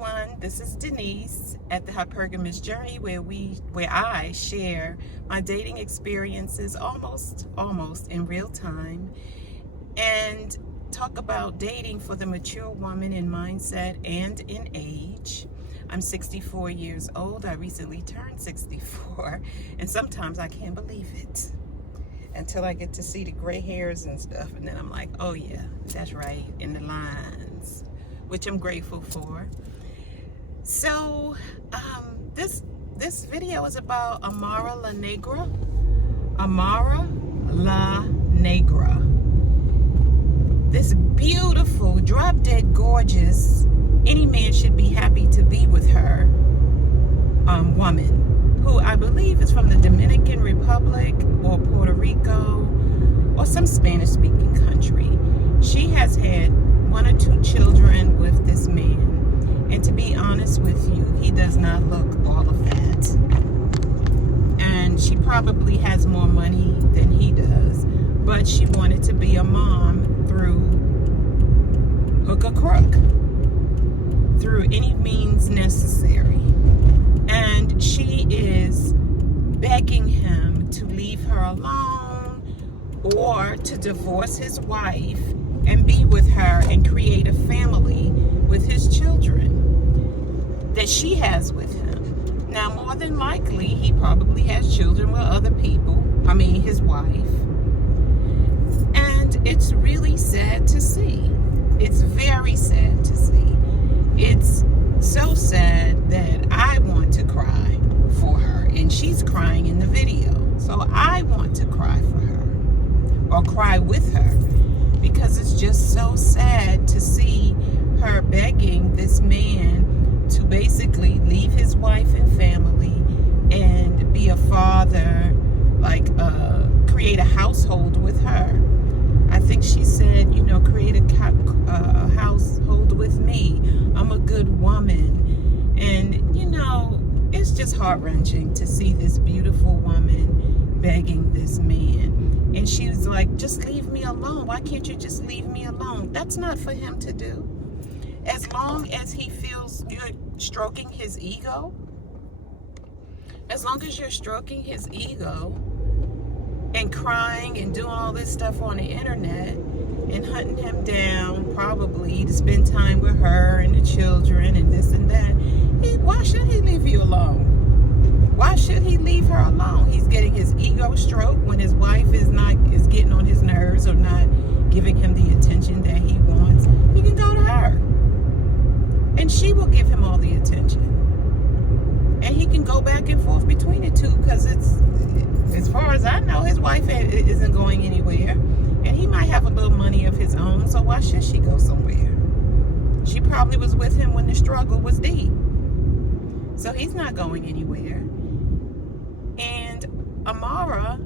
everyone. This is Denise at the Affirmation Journey, where I share my dating experiences almost in real time and talk about dating for the mature woman in mindset and in age. I'm 64 years old. I recently turned 64, and sometimes I can't believe it until I get to see the gray hairs and stuff, and then I'm like, oh yeah, that's right, in the lines, which I'm grateful for. So this video is about Amara La Negra. Amara La Negra. This beautiful, drop dead gorgeous, any man should be happy to be with her woman, who I believe is from the Dominican Republic or Puerto Rico or some Spanish speaking country. She has had 1 or 2 children with this man, and to be honest with you, he does not look all of that. And she probably has more money than he does, but she wanted to be a mom through hook or crook, through any means necessary. And she is begging him to leave her alone or to divorce his wife and be with her and create a family with his children that she has with him. Now, more than likely, he probably has children with other people. I mean, his wife. And it's really sad to see. It's very sad to see. It's so sad that I want to cry for her, and she's crying in the video. So I want to cry for her, or cry with her, because it's just so sad to see her begging this man to basically leave his wife and family and be a father, create a household with her. I think she said, create a household with me. I'm a good woman. And, it's just heart-wrenching to see this beautiful woman begging this man. And she was like, just leave me alone. Why can't you just leave me alone? That's not for him to do. As long as he feels you're stroking his ego, as long as you're stroking his ego and crying and doing all this stuff on the internet and hunting him down probably to spend time with her and the children and this and that, why should he leave you alone? Why should he leave her alone? He's getting his ego stroked when his wife is getting on his nerves or not giving him the attention that he wants. He can go to her, and she will give him all the attention, and he can go back and forth between the two, because it's, as far as I know, his wife isn't going anywhere, and he might have a little money of his own, so why should she go somewhere? She probably was with him when the struggle was deep, so he's not going anywhere. And Amara,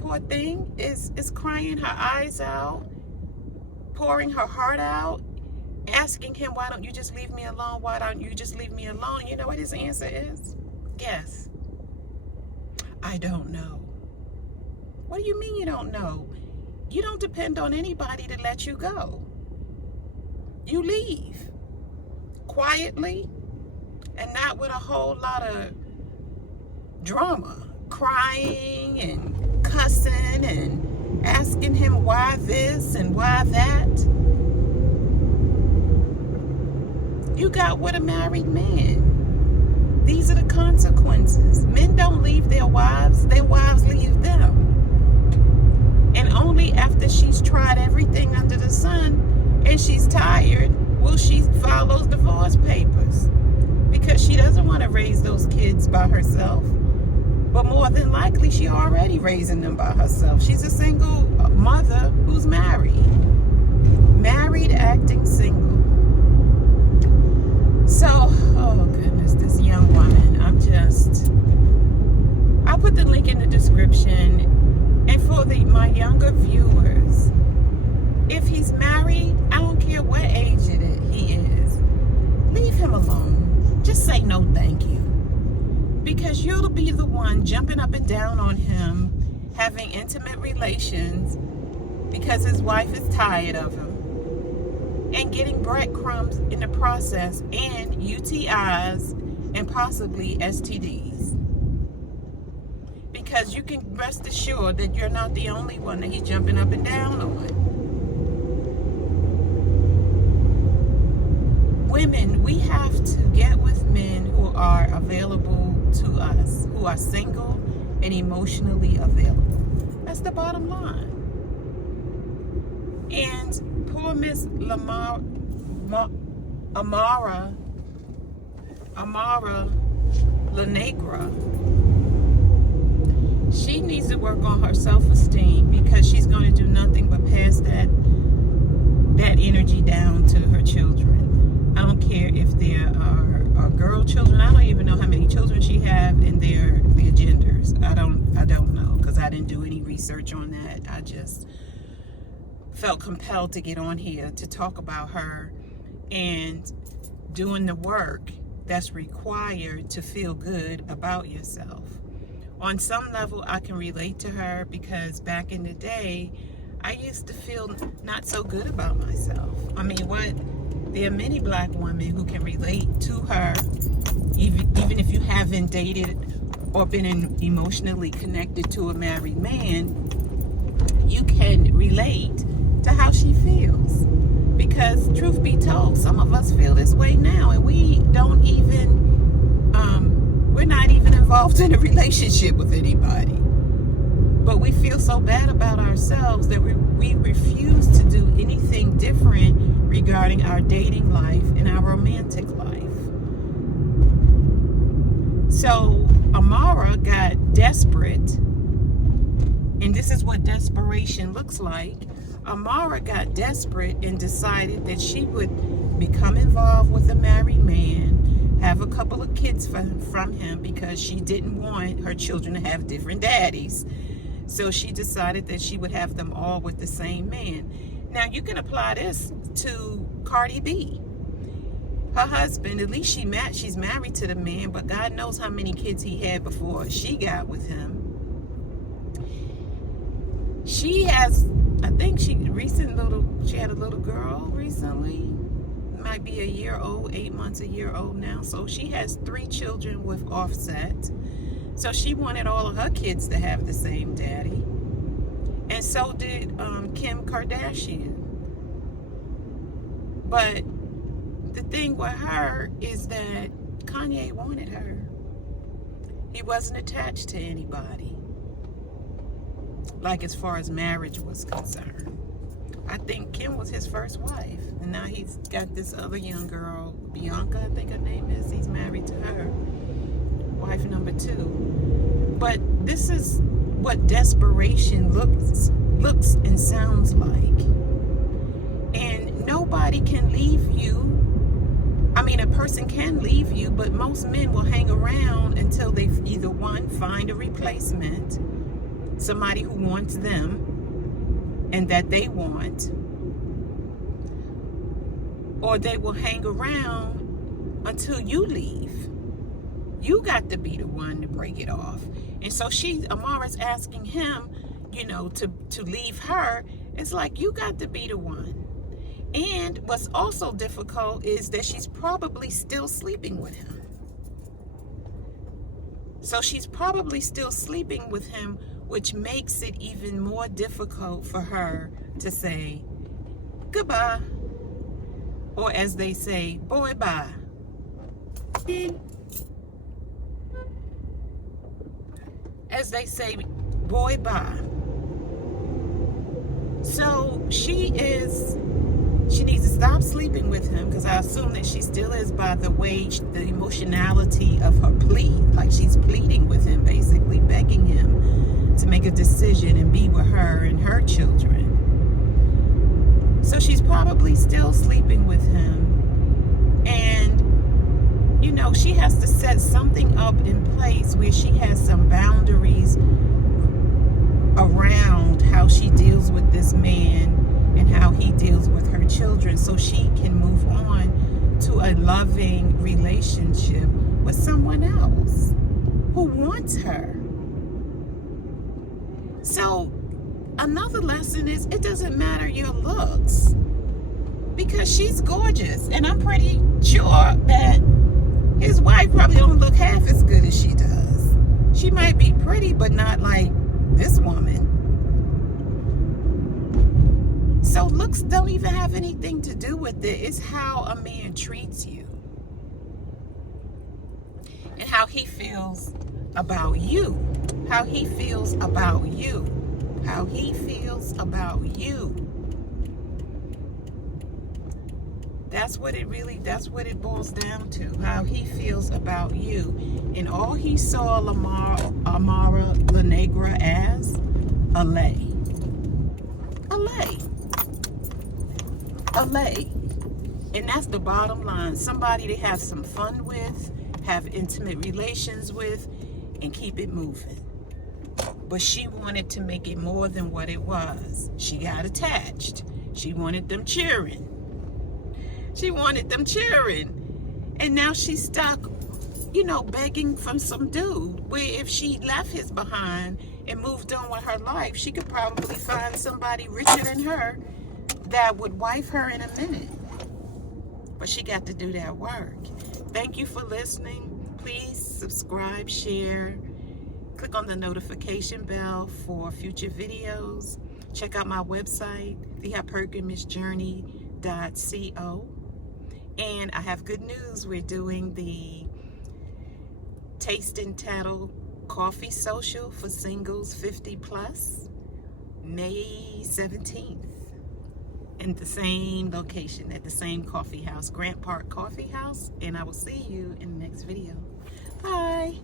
poor thing, is crying her eyes out, pouring her heart out, asking him, why don't you just leave me alone? Why don't you just leave me alone? You know what his answer is? Guess. I don't know. What do you mean you don't know? You don't depend on anybody to let you go. You leave quietly and not with a whole lot of drama, crying and cussing and asking him why this and why that. You got with a married man. These are the consequences. Men don't leave their wives leave them. And only after she's tried everything under the sun and she's tired will she file those divorce papers, because she doesn't want to raise those kids by herself. But more than likely, she already raising them by herself. She's a single mother who's married. Married, acting single. So, oh goodness, this young woman, I'll put the link in the description. And for my younger viewers, if he's married, I don't care what age he is, leave him alone. Just say no thank you. Because you'll be the one jumping up and down on him, having intimate relations because his wife is tired of him. and getting breadcrumbs in the process, and UTIs and possibly STDs. Because you can rest assured that you're not the only one that he's jumping up and down on. Women, we have to get with men who are available to us, who are single and emotionally available. That's the bottom line. And poor Miss Amara La Negra, she needs to work on her self-esteem, because she's going to do nothing but pass that energy down to her children. I don't care if there are girl children. I don't even know how many children she have and their genders. I don't know, because I didn't do any research on that. I just felt compelled to get on here to talk about her and doing the work that's required to feel good about yourself. On some level, I can relate to her, because back in the day, I used to feel not so good about myself. I mean, there are many black women who can relate to her, even if you haven't dated or been emotionally connected to a married man. You can relate to how she feels, because truth be told, some of us feel this way now, and we're not even involved in a relationship with anybody, but we feel so bad about ourselves that we refuse to do anything different regarding our dating life and our romantic life. So Amara got desperate, and this is what desperation looks like. Amara got desperate and decided that she would become involved with a married man, have a couple of kids from him, because she didn't want her children to have different daddies. So she decided that she would have them all with the same man. Now you can apply this to Cardi B. Her husband, at least she's married to the man, but God knows how many kids he had before she got with him. She has, I think she had a little girl recently. Might be a year old, 8 months, a year old now. So she has 3 children with Offset. So she wanted all of her kids to have the same daddy. And so did Kim Kardashian. But the thing with her is that Kanye wanted her. He wasn't attached to anybody, like as far as marriage was concerned. I think Kim was his first wife, and now he's got this other young girl, Bianca, I think her name is. He's married to her, wife number 2. But this is what desperation looks and sounds like. And nobody can leave you. I mean, a person can leave you, but most men will hang around until they either, one, find a replacement, somebody who wants them and that they want, or they will hang around until you leave. You got to be the one to break it off. And so Amara's asking him, to leave her. It's like, you got to be the one. And what's also difficult is that she's probably still sleeping with him. So she's probably still sleeping with him, which makes it even more difficult for her to say goodbye, or as they say, boy bye. As they say, boy bye. So she needs to stop sleeping with him, because I assume that she still is, by the way, the emotionality of her plea. Like, she's pleading with him, basically begging him to make a decision and be with her and her children. So she's probably still sleeping with him. And, she has to set something up in place where she has some boundaries around how she deals with this man and how he deals with her children, so she can move on to a loving relationship with someone else who wants her. So another lesson is, it doesn't matter your looks. because she's gorgeous, and I'm pretty sure that his wife probably don't look half as good as she does. She might be pretty, but not like this woman. So looks don't even have anything to do with it. It's how a man treats you and how he feels about you. How he feels about you. How he feels about you. That's what it boils down to. How he feels about you. And all he saw Amara La Negra as a lay. A lay. A lay. And that's the bottom line. Somebody to have some fun with, have intimate relations with, and keep it moving. But she wanted to make it more than what it was. She got attached. She wanted them cheering. She wanted them cheering. And now she's stuck, begging from some dude. Where if she left his behind and moved on with her life, she could probably find somebody richer than her that would wife her in a minute. But she got to do that work. Thank you for listening. Please subscribe, share, click on the notification bell for future videos. Check out my website, thehypergamous.journey.co. And I have good news. We're doing the Taste and Tattle Coffee Social for singles 50 plus, May 17th. In the same location, at the same coffee house, Grant Park Coffee House. And I will see you in the next video. Bye.